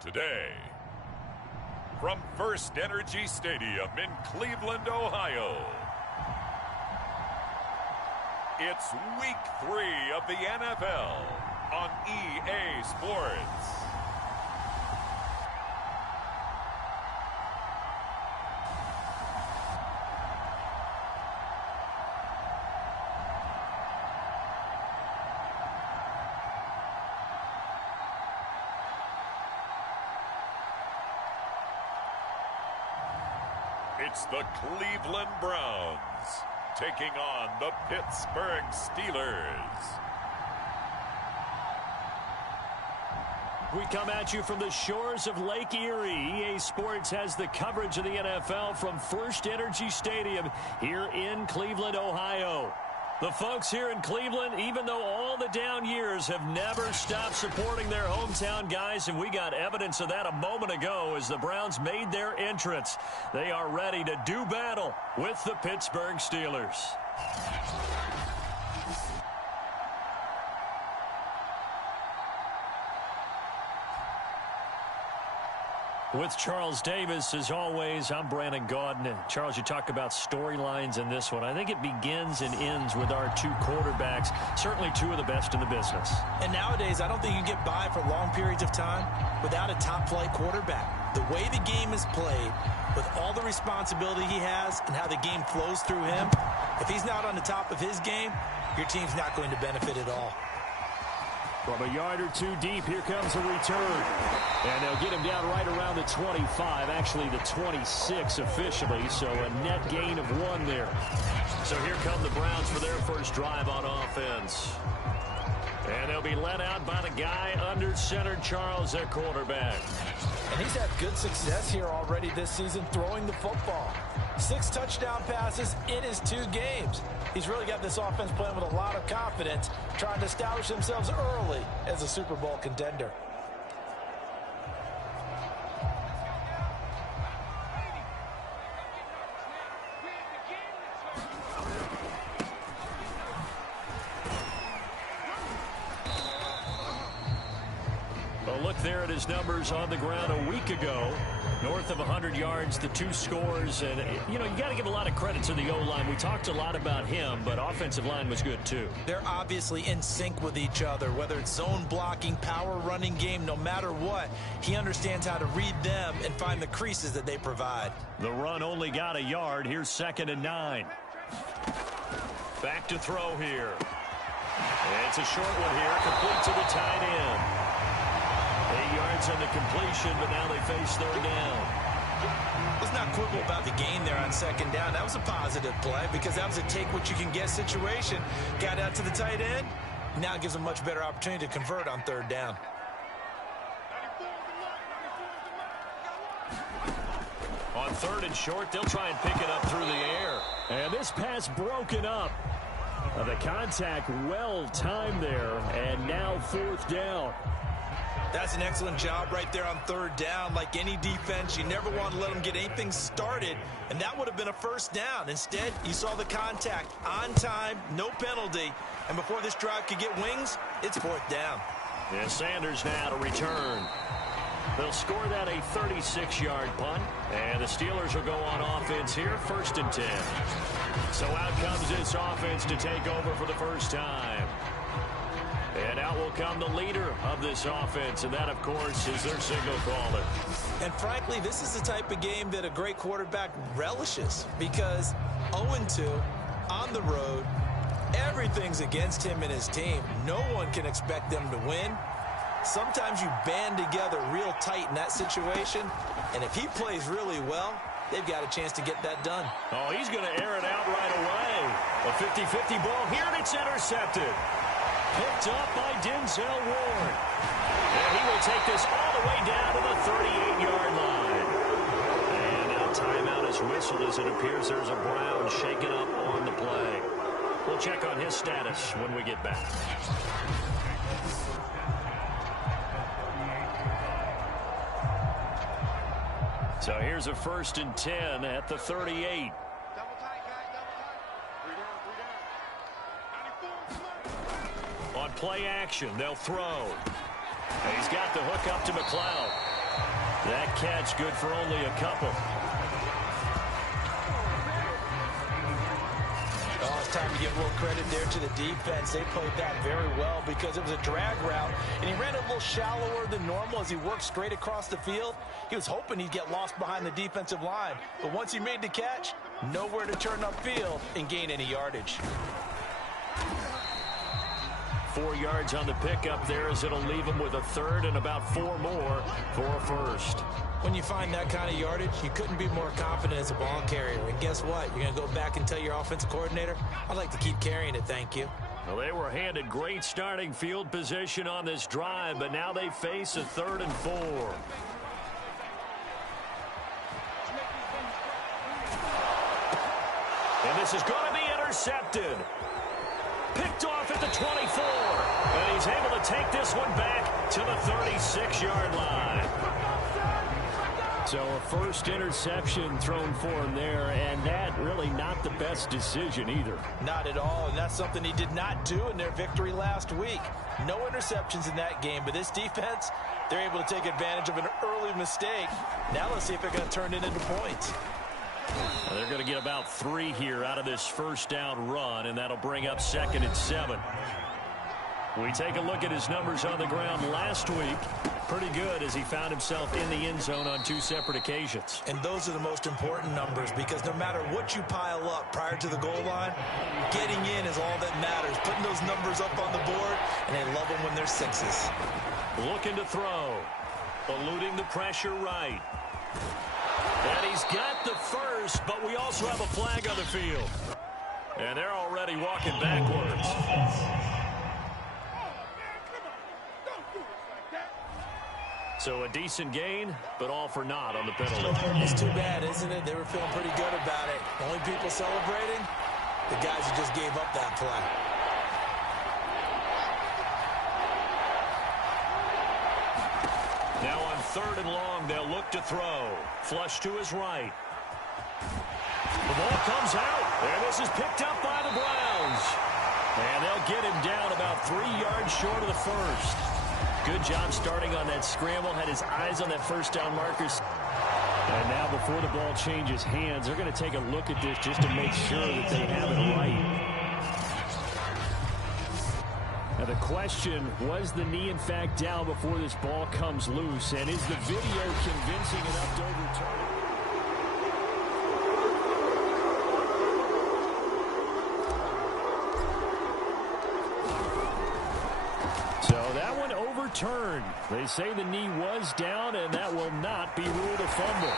Today, from First Energy Stadium in Cleveland, Ohio, it's Week 3 of the NFL on EA Sports. It's the Cleveland Browns taking on the Pittsburgh Steelers. We come at you from the shores of Lake Erie. EA Sports has the coverage of the NFL from First Energy Stadium here in Cleveland, Ohio. The folks here in Cleveland, even though all the down years, have never stopped supporting their hometown guys, and we got evidence of that a moment ago as the Browns made their entrance. They are ready to do battle with the Pittsburgh Steelers. With Charles Davis, as always, I'm Brandon Gaudin. And Charles, you talk about storylines in this one. I think it begins and ends with our two quarterbacks, certainly two of the best in the business. And nowadays, I don't think you can get by for long periods of time without a top-flight quarterback. The way the game is played, with all the responsibility he has and how the game flows through him, if he's not on the top of his game, your team's not going to benefit at all. From a yard or two deep, here comes a return. And they'll get him down right around the 25, actually the 26 officially, so a net gain of 1 there. So here come the Browns for their first drive on offense. And they'll be led out by the guy under center, Charles, their quarterback. And he's had good success here already this season throwing the football. 6 touchdown passes in his 2 games. He's really got this offense playing with a lot of confidence, trying to establish themselves early as a Super Bowl contender. Look there at his numbers on the ground a week ago. North of 100 yards, the 2 scores. And, you know, you got to give a lot of credit to the O-line. We talked a lot about him, but offensive line was good, too. They're obviously in sync with each other, whether it's zone blocking, power running game, no matter what. He understands how to read them and find the creases that they provide. The run only got a yard. Here's 2nd and 9. Back to throw here. It's a short one here, complete to the tight end. 8 yards on the completion, but now they face 3rd down. Let's not quibble about the gain there on 2nd down. That was a positive play because that was a take-what-you-can-get situation. Got out to the tight end. Now it gives them a much better opportunity to convert on 3rd down. On 3rd and short, they'll try and pick it up through the air. And this pass broken up. The contact well timed there, and now 4th down. That's an excellent job right there on 3rd down. Like any defense, you never want to let them get anything started, and that would have been a 1st down. Instead, you saw the contact on time, no penalty, and before this drive could get wings, it's 4th down. And Sanders now to return. They'll score that a 36-yard punt, and the Steelers will go on offense here, 1st and 10. So out comes this offense to take over for the first time. And out will come the leader of this offense, and that, of course, is their signal caller. And frankly, this is the type of game that a great quarterback relishes because 0-2 on the road, everything's against him and his team. No one can expect them to win. Sometimes you band together real tight in that situation, and if he plays really well, they've got a chance to get that done. Oh, he's going to air it out right away. A 50-50 ball here, and it's intercepted. Picked up by Denzel Ward. And he will take this all the way down to the 38-yard line. And now timeout is whistled as it appears there's a Brown shaken up on the play. We'll check on his status when we get back. So here's a 1st and 10 at the 38. On play action, they'll throw. And he's got the hook up to McLeod. That catch good for only a couple. Oh, it's time to give a little credit there to the defense. They played that very well because it was a drag route, and he ran a little shallower than normal as he worked straight across the field. He was hoping he'd get lost behind the defensive line, but once he made the catch, nowhere to turn upfield and gain any yardage. 4 yards on the pickup there as it'll leave him with a third and about 4 more for a first. When you find that kind of yardage, you couldn't be more confident as a ball carrier. And guess what? You're going to go back and tell your offensive coordinator, I'd like to keep carrying it, thank you. Well, they were handed great starting field position on this drive, but now they face a 3rd and 4. And this is going to be intercepted. Picked off at the 24. And he's able to take this one back to the 36-yard line. So a first interception thrown for him there, and that really not the best decision either. Not at all, and that's something he did not do in their victory last week. No interceptions in that game, but this defense, they're able to take advantage of an early mistake. Now let's see if they're going to turn it into points. Well, they're going to get about 3 here out of this first down run, and that'll bring up 2nd and 7. We take a look at his numbers on the ground last week. Pretty good as he found himself in the end zone on 2 separate occasions. And those are the most important numbers because no matter what you pile up prior to the goal line, getting in is all that matters. Putting those numbers up on the board, and they love them when they're 6s. Looking to throw. Eluding the pressure right. And he's got the first, but we also have a flag on the field. And they're already walking backwards. So a decent gain, but all for naught on the penalty. It's too bad, isn't it? They were feeling pretty good about it. Only people celebrating, the guys who just gave up that play. Now on 3rd and long, they'll look to throw. Flush to his right. The ball comes out, and this is picked up by the Browns. And they'll get him down about 3 yards short of the first. Good job starting on that scramble. Had his eyes on that first down markers. And now before the ball changes hands, they're going to take a look at this just to make sure that they have it right. Now the question, was the knee in fact down before this ball comes loose? And is the video convincing enough to overturn it? So that one overturned. They say the knee was down, and that will not be ruled a fumble.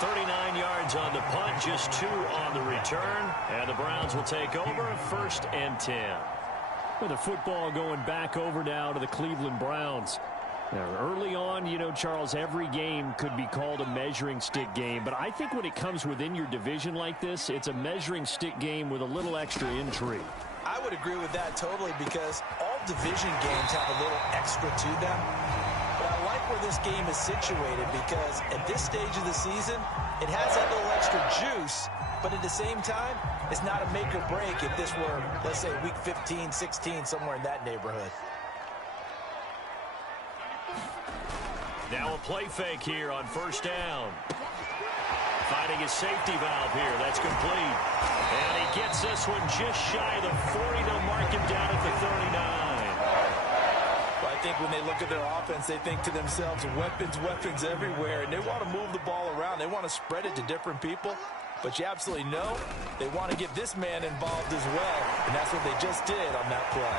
39 yards on the punt, just 2 on the return. And the Browns will take over, 1st and 10. With the football going back over now to the Cleveland Browns. Now, early on, you know, Charles, every game could be called a measuring stick game. But I think when it comes within your division like this, it's a measuring stick game with a little extra intrigue. I would agree with that totally because all division games have a little extra to them. But I like where this game is situated because at this stage of the season, it has that little extra juice. But at the same time, it's not a make or break if this were, let's say, week 15, 16, somewhere in that neighborhood. Now a play fake here on 1st down. Finding his safety valve here. That's complete. And he gets this one just shy of the 40. They'll mark him down at the 39. Well, I think when they look at their offense, they think to themselves, weapons everywhere. And they want to move the ball around. They want to spread it to different people. But you absolutely know they want to get this man involved as well. And that's what they just did on that play.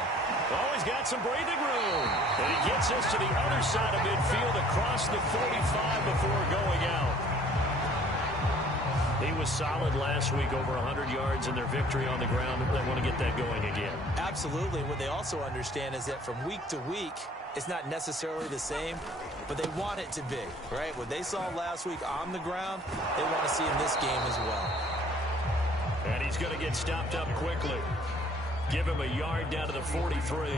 Oh, he's got some breathing room. And he gets us to the other side of midfield across the 45 before going out. He was solid last week, over 100 yards in their victory on the ground. They want to get that going again. Absolutely. What they also understand is that from week to week, it's not necessarily the same, but they want it to be, right? What they saw last week on the ground, they want to see in this game as well. And he's going to get stopped up quickly. Give him a yard down to the 43.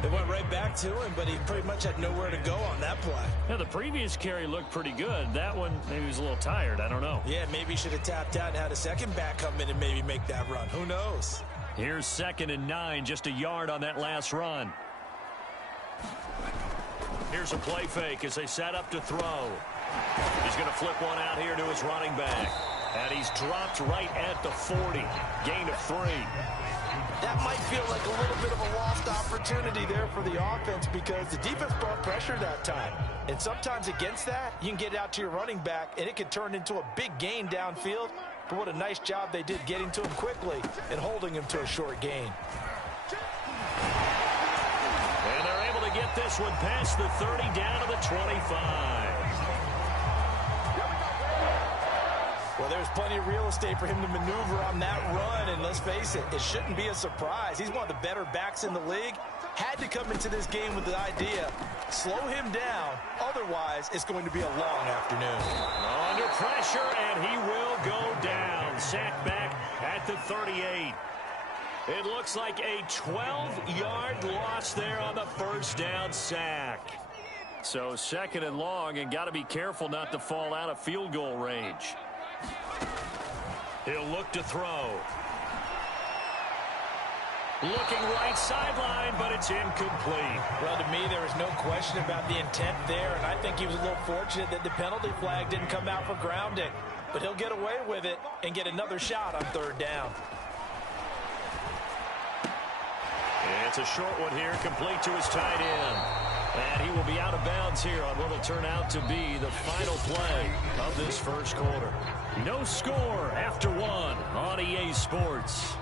They went right back to him, but he pretty much had nowhere to go on that play. Yeah, the previous carry looked pretty good. That one, maybe he was a little tired. I don't know. Yeah, maybe he should have tapped out and had a second back come in and maybe make that run. Who knows? Here's 2nd and 9, just a yard on that last run. Here's a play fake as they set up to throw. He's going to flip one out here to his running back. And he's dropped right at the 40. Gain of 3. That might feel like a little bit of a lost opportunity there for the offense because the defense brought pressure that time. And sometimes against that, you can get out to your running back, and it can turn into a big gain downfield. But what a nice job they did getting to him quickly and holding him to a short gain. And they're able to get this one past the 30 down to the 25. Well, there's plenty of real estate for him to maneuver on that run, and let's face it, it shouldn't be a surprise. He's one of the better backs in the league. Had to come into this game with the idea, slow him down, otherwise it's going to be a long afternoon. Under pressure, and he will go down. Sacked back at the 38. It looks like a 12-yard loss there on the first down sack. So second and long, and got to be careful not to fall out of field goal range. He'll look to throw. Looking right sideline, but it's incomplete. Well, to me, there was no question about the intent there, and I think he was a little fortunate that the penalty flag didn't come out for grounding. But he'll get away with it and get another shot on third down. It's a short one here, complete to his tight end. And he will be out of bounds here on what will turn out to be the final play of this first quarter. No score after 1 on EA Sports.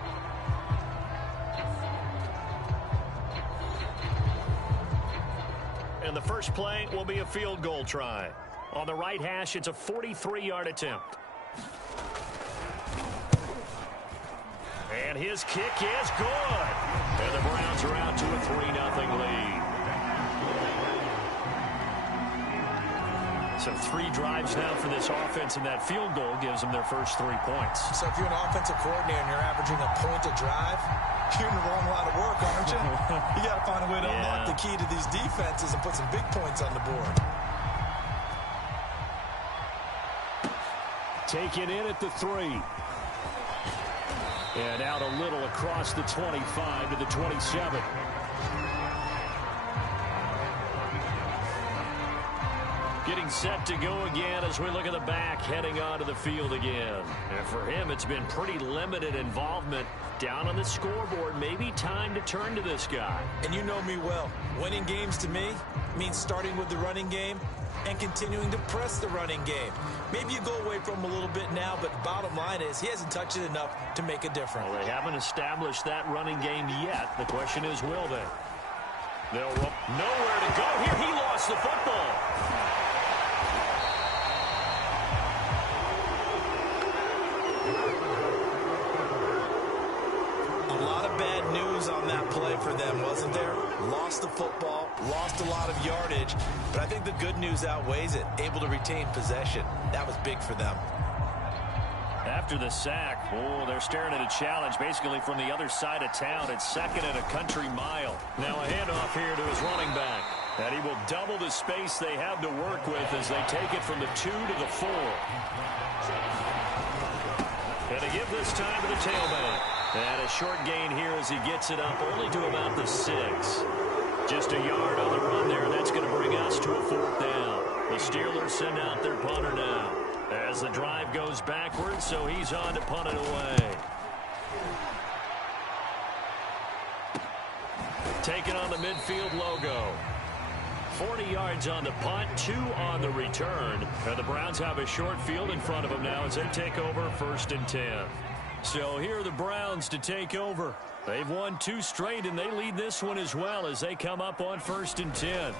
And the first play will be a field goal try. On the right hash, it's a 43-yard attempt. And his kick is good. And the Browns are out to a 3-0 lead. So 3 drives now for this offense, and that field goal gives them their first 3 points. So if you're an offensive coordinator and you're averaging a point a drive, you're in the wrong line of work, aren't you? You got to find a way to unlock the key to these defenses and put some big points on the board. Take it in at the 3. And out a little across the 25 to the 27. Getting set to go again as we look at the back heading onto the field again. And for him, it's been pretty limited involvement down on the scoreboard. Maybe time to turn to this guy. And you know me well. Winning games to me means starting with the running game and continuing to press the running game. Maybe you go away from him a little bit now, but the bottom line is he hasn't touched it enough to make a difference. Well, they haven't established that running game yet. The question is, will they? They'll nowhere to go here. He lost the football. Bad news on that play for them, wasn't there? Lost the football, lost a lot of yardage, but I think the good news outweighs it. Able to retain possession. That was big for them. After the sack, they're staring at a challenge basically from the other side of town. It's second and a country mile. Now a handoff here to his running back. And he will double the space they have to work with as they take it from the 2 to the 4. And to give this time to the tailback. And a short gain here as he gets it up only to about the 6. Just a yard on the run there. That's going to bring us to a 4th down. The Steelers send out their punter now as the drive goes backwards, so he's on to punt it away. Taking on the midfield logo. 40 yards on the punt, 2 on the return. And the Browns have a short field in front of them now as they take over 1st and 10. So here are the Browns to take over. They've won 2 straight, and they lead this one as well as they come up on 1st and 10.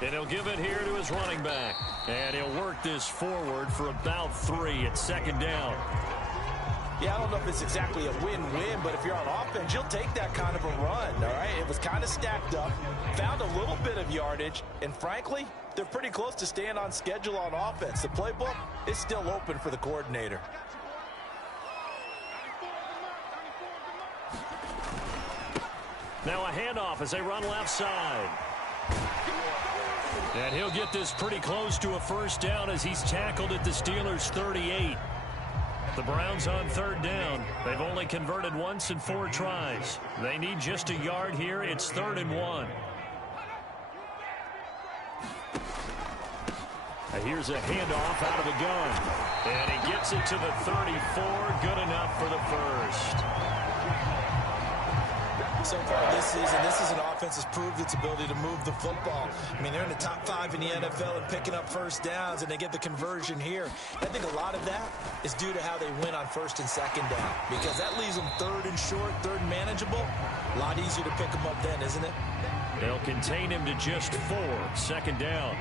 And he'll give it here to his running back. And he'll work this forward for about 3 at 2nd down. Yeah, I don't know if it's exactly a win-win, but if you're on offense, you'll take that kind of a run, all right? It was kind of stacked up, found a little bit of yardage, and frankly, they're pretty close to staying on schedule on offense. The playbook is still open for the coordinator. Now a handoff as they run left side. And he'll get this pretty close to a 1st down as he's tackled at the Steelers' 38. The Browns on 3rd down. They've only converted once in 4 tries. They need just a yard here. It's 3rd and 1. Here's a handoff out of the gun. And he gets it to the 34. Good enough for the first. So far this season, this is an offense that's proved its ability to move the football. I mean, they're in the top 5 in the NFL and picking up first downs, and they get the conversion here. I think a lot of that is due to how they win on first and second down, because that leaves them third and short, third and manageable. A lot easier to pick them up then, isn't it? They'll contain him to just 4. Second down.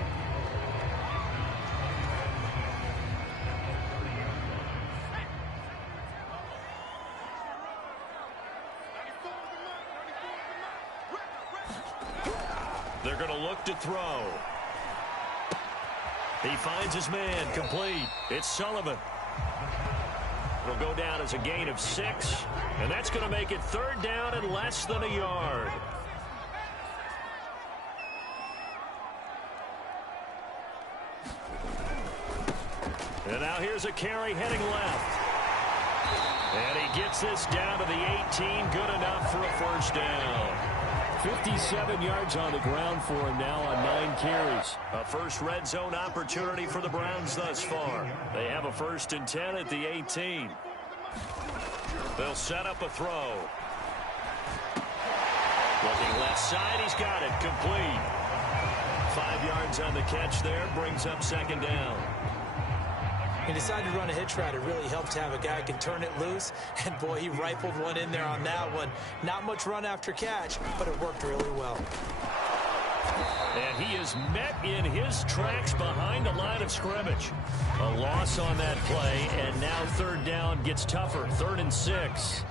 They're going to look to throw. He finds his man, complete. It's Sullivan. It'll go down as a gain of 6, and that's going to make it third down and less than a yard. And now here's a carry heading left. And he gets this down to the 18, good enough for a first down. 57 yards on the ground for him now on 9 carries. A first red zone opportunity for the Browns thus far. They have a 1st and 10 at the 18. They'll set up a throw. Looking left side, he's got it, complete. 5 yards on the catch there, brings up second down. He decided to run a hitch route. It really helped to have a guy who can turn it loose. And, boy, he rifled one in there on that one. Not much run after catch, but it worked really well. And he is met in his tracks behind the line of scrimmage. A loss on that play, and now third down gets tougher. 3rd and 6.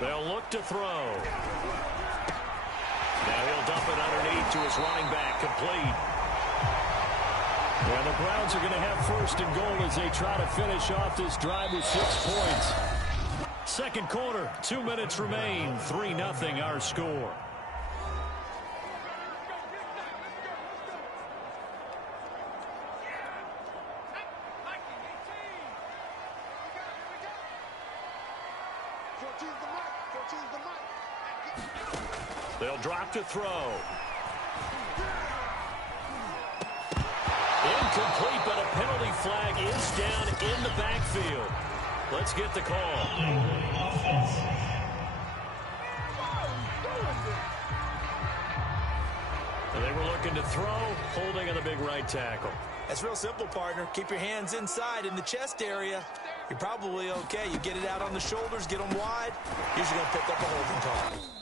They'll look to throw. Now he'll dump it underneath to his running back, complete. And the Browns are going to have 1st and goal as they try to finish off this drive with 6 points. Second quarter, 2 minutes remain, 3-0 our score. They'll drop to throw. Incomplete, but a penalty flag is down in the backfield. Let's get the call. And they were looking to throw, holding on the big right tackle. That's real simple, partner. Keep your hands inside in the chest area. You're probably okay. You get it out on the shoulders, get them wide. Usually going to pick up a holding call.